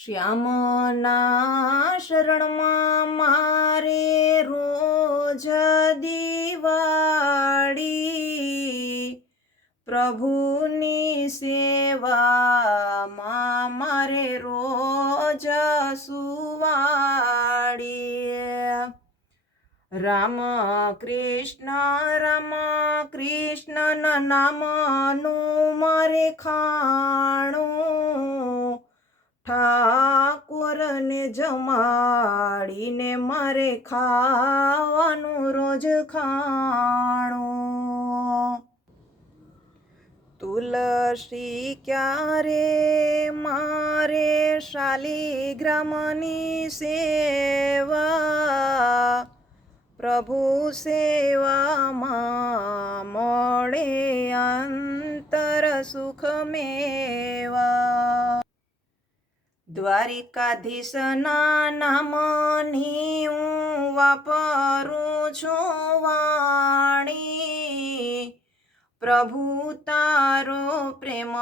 શ્યામના શરણમાં મારે રોજ દિવાળી, પ્રભુની સેવામાં મારે રોજ સુવાળી। રામ કૃષ્ણ નામનું મારે ખાણું, ઠાકોરને જમાડીને મારે ખાવાનું રોજ ખાણું। તુલસી ક્યારે મારે શાલિગ્રામની સેવા, પ્રભુ સેવામાં મળે અંતર સુખ મેવા। દ્વારિકાધીશના નામની હું વાપરું છું વાણી, પ્રભુ તારો પ્રેમ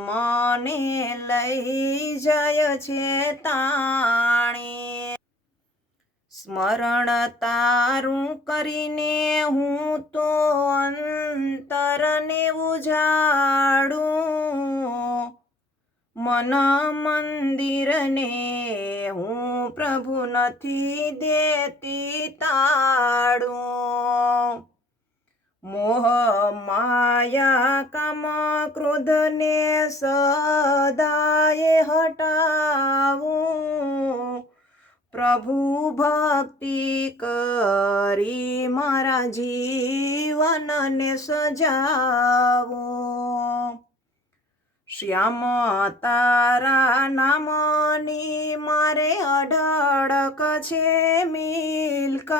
મને લઈ જાય છે તાણી। સ્મરણ તારું કરીને હું તો અંતરને ઉજાડું, મન મંદિરને હું પ્રભુ નથી દેતી તાળું। મોહ માયા કામ ક્રોધને સદાય હટાવું, પ્રભુ ભક્તિ કરી મારા જીવનને સજાવું। શ્યામ તારા નામની મારે અઢળક છે મિલકત,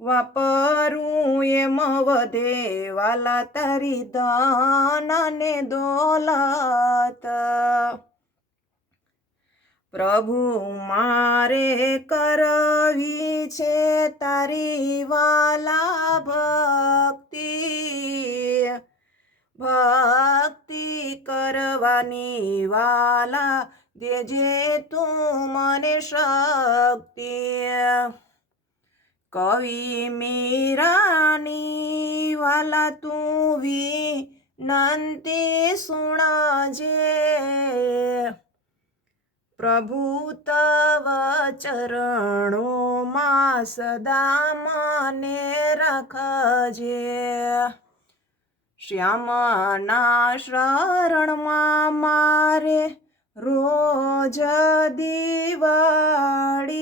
વાપરું એમ વધે વાલા તારી ધન ને દોલત। પ્રભુ મારે કરવી છે તારી વાલા ભક્તિ, ભક્તિ કરવાની વાલા દેજે તું મને શક્તિ। કવિ મીરાની વાલા તું વિનંતી સુણજે, પ્રભુ તવ ચરણોમાં સદા મને રાખજે। શ્યામના શરણમાં મારે રોજ દિવાળી,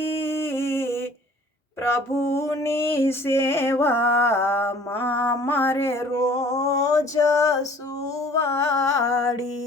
પ્રભુની સેવામાં મારે રોજ સુવાળી।